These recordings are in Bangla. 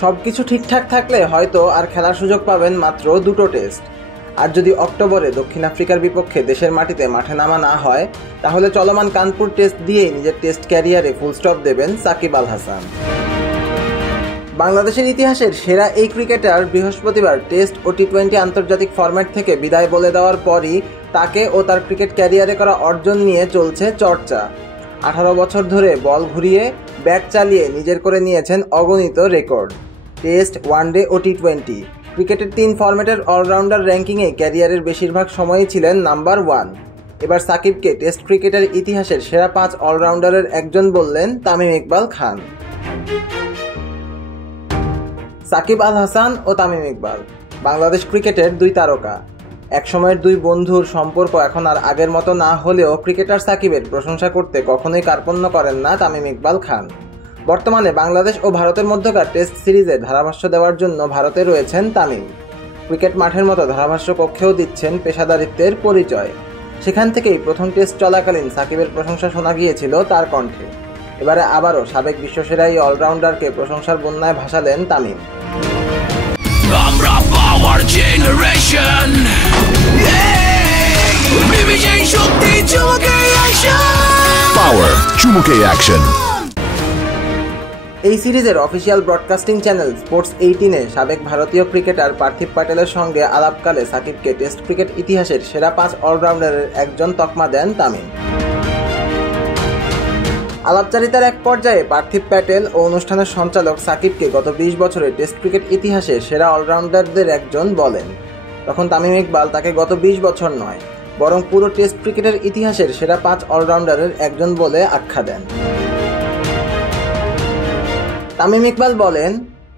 সবকিছু ঠিকঠাক থাকলে হয়তো আর খেলার সুযোগ পাবেন মাত্র 2টো টেস্ট। আর যদি অক্টোবরে দক্ষিণ আফ্রিকার বিপক্ষে দেশের মাটিতে মাঠে নামা না হয়, তাহলে চলমান কানপুর টেস্ট দিয়েই নিজের টেস্ট ক্যারিয়ারে ফুল স্টপ দেবেন সাকিব আল হাসান। বাংলাদেশের ইতিহাসের সেরা এই ক্রিকেটার বৃহস্পতিবার টেস্ট ও টি-20 আন্তর্জাতিক ফরম্যাট থেকে বিদায় বলে দেওয়ার পরই তাকে ও তার ক্রিকেট ক্যারিয়ারে করা অর্জন নিয়ে চলছে চর্চা। 18 বছর ধরে বল ঘুরিয়ে ব্যাট চালিয়ে নিজের করে নিয়েছেন অগণিত রেকর্ড। টেস্ট, ওয়ানডে ও টি-20 ক্রিকেটের 3 ফরম্যাটের অলরাউন্ডার র্যাঙ্কিংয়ে ক্যারিয়ারের বেশিরভাগ সময়ই ছিলেন নাম্বার 1। এবার সাকিবকে টেস্ট ক্রিকেটের ইতিহাসের সেরা 5 অলরাউন্ডারের একজন বললেন তামিম ইকবাল খান। সাকিব আল হাসান ও তামিম ইকবাল বাংলাদেশ ক্রিকেটের 2 তারকা। একসময়ের 2 বন্ধুর সম্পর্ক এখন আর আগের মতো না হলেও ক্রিকেটার সাকিবের প্রশংসা করতে কখনোই কার্পণ্য করেন না তামিম ইকবাল খান। বর্তমানে বাংলাদেশ ও ভারতের মধ্যকার টেস্ট সিরিজে ধারাভাষ্য দেওয়ার জন্য ভারতে রয়েছেন তামিম। ক্রিকেট মাঠের মতো ধারাভাষ্য কক্ষেও দিচ্ছেন পেশাদারিত্বের পরিচয়। সেখান থেকেই প্রথম টেস্ট চলাকালীন সাকিবের প্রশংসা শোনা গিয়েছিল তার কণ্ঠে। এবারে আবারও সাবেক বিশ্বসেরা এই অলরাউন্ডারকে প্রশংসার বন্যায় ভাসালেন তামিম। এই সিরিজের অফিসিয়াল ব্রডকাস্টিং চ্যানেল স্পোর্টস 18-এ সাবেক ভারতীয় ক্রিকেটার পার্থিব প্যাটেলের সঙ্গে আলাপকালে সাকিবকে টেস্ট ক্রিকেট ইতিহাসের সেরা 5 অলরাউন্ডারের একজন তকমা দেন তামিম। আলাপচারিতার এক পর্যায়ে পার্থিব প্যাটেল ও অনুষ্ঠানের সঞ্চালক সাকিবকে গত 20 বছরে টেস্ট ক্রিকেট ইতিহাসে সেরা অলরাউন্ডারদের একজন বলেন। তখন তামিম ইকবাল তাকে গত 20 বছর নয়, বরং পুরো টেস্ট ক্রিকেটের ইতিহাসের সেরা 5 অলরাউন্ডারের একজন বলে আখ্যা দেন। তামিম ইকবাল বলেন,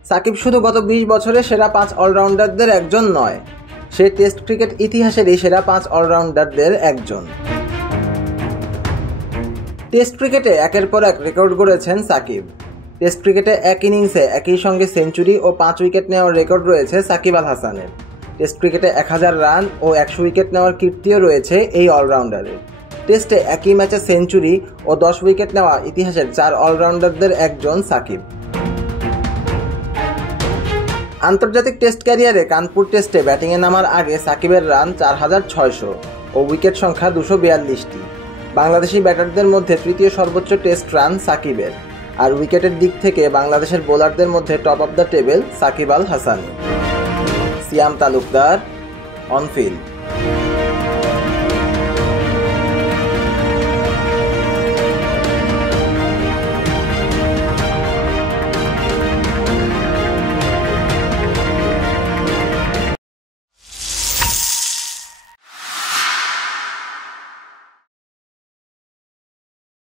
সাকিব শুধু গত 20 বছরে সেরা 5 অলরাউন্ডারদের একজন নয়, সে টেস্ট ক্রিকেট ইতিহাসেরই সেরা 5 অলরাউন্ডারদের একজন। টেস্ট ক্রিকেটে একের পর এক রেকর্ড গড়েছেন সাকিব। টেস্ট ক্রিকেটে এক ইনিংসে একই সঙ্গে সেঞ্চুরি ও 5 উইকেট নেওয়ার রেকর্ড রয়েছে সাকিব আল হাসানের। টেস্ট ক্রিকেটে 1000 রান ও 100 উইকেট নেওয়ার কীর্তিও রয়েছে এই অলরাউন্ডারের। টেস্টে একই ম্যাচে সেঞ্চুরি ও 10 উইকেট নেওয়া ইতিহাসের 4 অলরাউন্ডারদের একজন সাকিব। আন্তর্জাতিক টেস্ট ক্যারিয়ারে কানপুর টেস্টে ব্যাটিংয়ে নামার আগে সাকিবের রান 4600 ও উইকেট সংখ্যা 242টি। বাংলাদেশি ব্যাটারদের মধ্যে তৃতীয় সর্বোচ্চ টেস্ট রান সাকিবের। আর উইকেটের দিক থেকে বাংলাদেশের বোলারদের মধ্যে top of the table Shakib Al Hasan. Siam Talukdar, on-field.